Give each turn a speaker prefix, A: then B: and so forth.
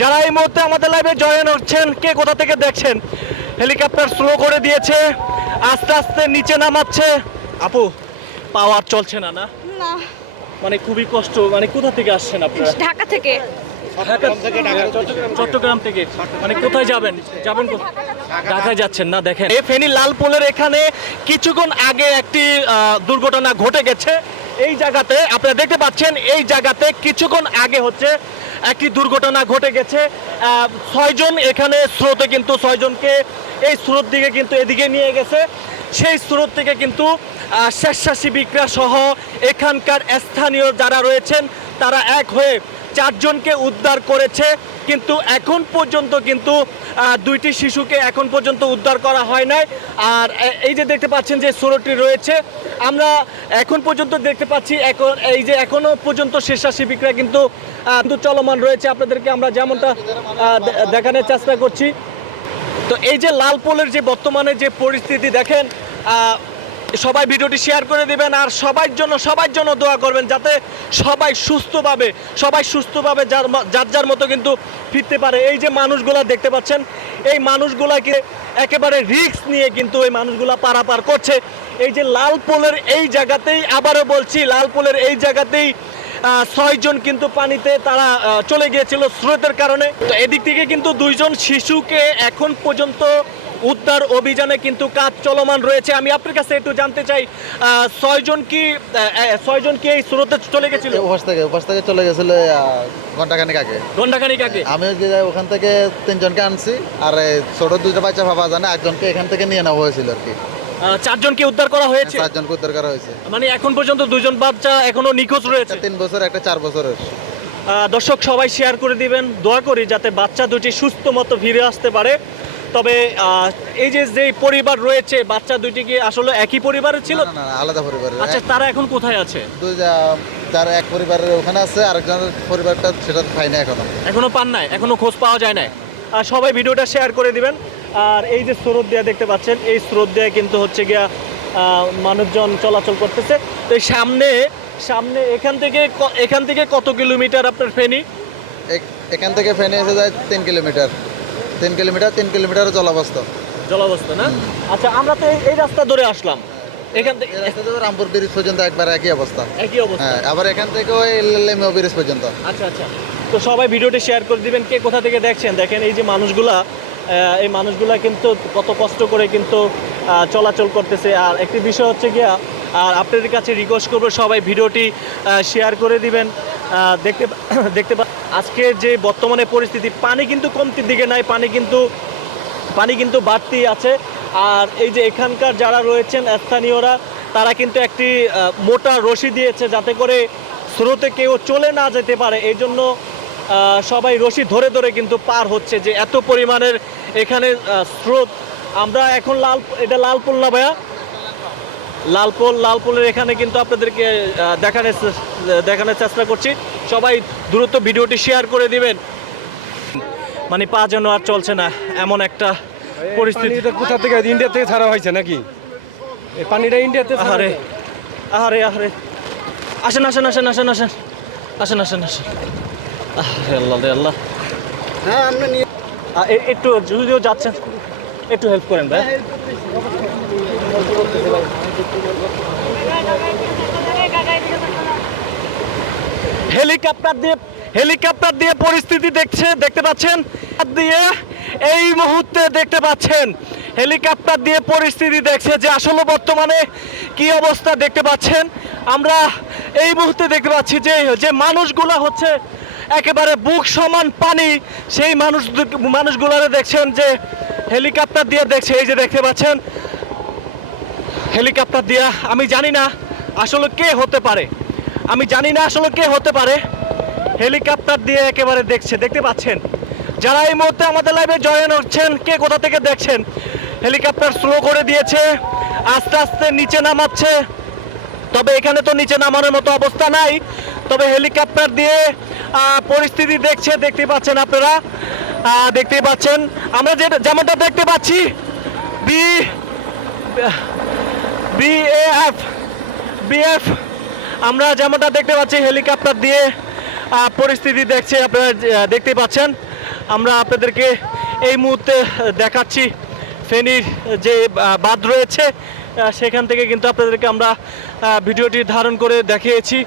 A: যারা এই মুহূর্তে আমাদের লাইভে জয়েন হচ্ছেন কে কোথা থেকে দেখছেন? হেলিকপ্টার স্লো করে দিয়েছে আস্তে আস্তে নিচে নামাচ্ছে। আপু পাওয়ার চলছে না না? মানে খুবই কষ্ট মানে কোথা থেকে আসছেন আপনারা?
B: ঢাকা থেকে।
A: চট্টগ্রাম থেকে। মানে কোথায় যাবেন? যাবেন ঢাকায় যাচ্ছেন না দেখেন। এই ফেনী লাল পোলের এখানে কিছুক্ষণ আগে একটি দুর্ঘটনা ঘটে গেছে। এই জায়গাতে আপনারা দেখতে পাচ্ছেন এই জায়গাতে কিছুক্ষণ আগে হচ্ছে একটি দুর্ঘটনা ঘটে গেছে। ছয়জন এখানে স্রোতে কিন্তু ছয়জনকে এই স্রোত দিকে কিন্তু এদিকে নিয়ে গেছে। সেই স্রোত থেকে কিন্তু স্বেচ্ছাসেবিকরা সহ এখানকার স্থানীয় যারা রয়েছেন, তারা এক হয়ে চারজনকে উদ্ধার করেছে, কিন্তু এখন পর্যন্ত কিন্তু দুইটি শিশুকে এখন পর্যন্ত উদ্ধার করা হয় নাই। আর এই যে দেখতে পাচ্ছেন যে স্রোতটি রয়েছে, আমরা এখন পর্যন্ত দেখতে পাচ্ছি এখন, এই যে এখনও পর্যন্ত স্বেচ্ছাসেবিকরা কিন্তু চলমান রয়েছে। আপনাদেরকে আমরা যেমনটা দেখানোর চেষ্টা করছি। তো এই যে লাল পোলের যে বর্তমানে যে পরিস্থিতি, দেখেন সবাই ভিডিওটি শেয়ার করে দিবেন আর সবার জন্য সবার জন্য দোয়া করবেন যাতে সবাই সুস্থভাবে সবাই সুস্থভাবে যার যার যার মতো কিন্তু ফিরতে পারে। এই যে মানুষগুলা দেখতে পাচ্ছেন, এই মানুষগুলাকে একেবারে রিস্ক নিয়ে কিন্তু এই মানুষগুলা পারাপার করছে। এই যে লাল পোলের এই জায়গাতেই আবারও বলছি, লাল পোলের এই জায়গাতেই ছয়জন কিন্তু পানিতে তারা চলে গিয়েছিল স্রোতের কারণে। তো এদিক থেকে কিন্তু দুইজন শিশুকে এখন পর্যন্ত উদ্ধার অভিযানে কিন্তু কাজ চলমান রয়েছে। আমি আপনার কাছে একটু জানতে চাই ছয়জন কি ছয়জন কি এই স্রোতে চলে গেছিল?
C: ওপাশ থেকে ওপাশ থেকে চলে গেছিল ঘন্টাখানিক আগে।
A: ঘন্টাখানিক আগে?
C: আমি যে ওখান থেকে তিনজনকে আনছি আর ছোট দুইটা বাচ্চা ভাবা জানে একজনকে এখান থেকে নিয়ে নেওয়া হয়েছিল আর কি।
A: চারজনকে উদ্ধার করা হয়েছে?
C: চারজনকে উদ্ধার করা হয়েছে।
A: মানে এখন পর্যন্ত দুজন বাচ্চা এখনও নিখোঁজ রয়েছে?
C: তিন বছর একটা চার বছরের।
A: দর্শক সবাই শেয়ার করে দিবেন দোয়া করি যাতে বাচ্চা দুটি সুস্থ মতো ফিরে আসতে পারে। তবে এই যে যে পরিবার রয়েছে বাচ্চা দুটি কি আসলে একই পরিবারের ছিল?
C: না, না না আলাদা পরিবারের।
A: আচ্ছা তারা এখন কোথায় আছে?
C: দুই যার এক পরিবারের ওখানে আছে আরেকজনের পরিবারটা সেটা পাই না এখনও।
A: এখনও পান নাই এখনও খোঁজ পাওয়া যায় নাই। আর সবাই ভিডিওটা শেয়ার করে দিবেন। আর এই যে স্রোত দেয়া দেখতে পাচ্ছেন এই স্রোত দেয়া কিন্তু হচ্ছে গিয়া মানুষজন চলাচল করতেছে। তো এই সামনে সামনে এখান থেকে এখান থেকে কত কিলোমিটার আপনার ফেনী?
C: এখান থেকে ফেনে এসে যায় তিন কিলোমিটার। তিন কিলোমিটার তিন কিলোমিটার জলাবস্থা
A: জলাবস্থা না? আচ্ছা আমরা তো এই- রাস্তা ধরে আসলাম। এখান থেকে
C: রাস্তা থেকে রামপুর ব্রিজ পর্যন্ত একবার একই অবস্থা।
A: একই অবস্থা।
C: হ্যাঁ আবার এখান থেকে ওই লেমিও ব্রিজ পর্যন্ত।
A: আচ্ছা আচ্ছা। তো সবাই ভিডিওটি শেয়ার করে দিবেন। কে কোথা থেকে দেখছেন? দেখেন এই যে মানুষগুলা এই মানুষগুলা কিন্তু কত কষ্ট করে কিন্তু চলাচল করতেছে। আর একটি বিষয় হচ্ছে গিয়া আর আপনাদের কাছে রিকোয়েস্ট করব সবাই ভিডিওটি শেয়ার করে দিবেন। দেখতে দেখতে আজকে যে বর্তমানে পরিস্থিতি, পানি কিন্তু কমতির দিকে নাই, পানি কিন্তু পানি কিন্তু বাড়তি আছে। আর এই যে এখানকার যারা রয়েছেন স্থানীয়রা, তারা কিন্তু একটি মোটা রশি দিয়েছে যাতে করে স্রোতে কেউ চলে না যেতে পারে। এই জন্য সবাই রশি ধরে ধরে কিন্তু পার হচ্ছে যে এত পরিমাণের এখানে স্রোত। আমরা এখন লাল, এটা লালপুল না ভাইয়া লালপোল লালপোলের এখানে কিন্তু আপনাদেরকে দেখানোর দেখানোর চেষ্টা করছি। সবাই দ্রুত ভিডিওটি শেয়ার করে দিবেন। মানে পা যেন আর চলছে না এমন একটা পরিস্থিতি।
D: কোথা থেকে? ইন্ডিয়া থেকে ছাড়া হয়েছে নাকি? এই পানিটা ইন্ডিয়াতে
A: আহারে আহারে আহারে। আসেন আসেন আসেন আসেন আসেন। আসেন আসেন আসেন। আহারে আল্লাহ রে আল্লাহ।
D: হ্যাঁ আমরা নিয়ে
A: একটু যদিও যাচ্ছেন একটু হেল্প করেন ভাই। হেলিকপ্টার দিয়ে হেলিকপ্টার দিয়ে পরিস্থিতি দেখছে, দেখতে পাচ্ছেন? দিয়ে এই মুহূর্তে দেখতে পাচ্ছেন। হেলিকপ্টার দিয়ে পরিস্থিতি দেখছে যে আসলে বর্তমানে কি অবস্থা দেখতে পাচ্ছেন? আমরা এই মুহূর্তে দেখতে পাচ্ছি যে যে মানুষগুলা হচ্ছে একেবারে বুক সমান পানি, সেই মানুষ মানুষগুলারে দেখছেন যে হেলিকপ্টার দিয়ে দেখছে, এই যে দেখতে পাচ্ছেন হেলিকপ্টার দিয়া আমি জানি না আসলে কে হতে পারে। আমি জানি না আসলে কে হতে পারে। হেলিকপ্টার দিয়ে একেবারে দেখছে দেখতে পাচ্ছেন? যারা এই মুহূর্তে আমাদের লাইভে জয়েন হচ্ছেন কে কোথা থেকে দেখছেন? হেলিকপ্টার স্লো করে দিয়েছে আস্তে আস্তে নিচে নামাচ্ছে। তবে এখানে তো নিচে নামানোর মতো অবস্থা নাই। তবে হেলিকপ্টার দিয়ে পরিস্থিতি দেখছে দেখতে পাচ্ছেন আপনারা? আহ, দেখতেই পাচ্ছেন। আমরা যেটা যেমনটা দেখতে পাচ্ছি বি বিএফ বিএফ আমরা যেমনটা দেখতে পাচ্ছি হেলিকপ্টার দিয়ে পরিস্থিতি দেখছে আপনারা দেখতে পাচ্ছেন। আমরা আপনাদেরকে এই মুহূর্তে দেখাচ্ছি ফেনীর যে বাঁধ রয়েছে সেখান থেকে কিন্তু আপনাদেরকে আমরা ভিডিওটি ধারণ করে দেখিয়েছি।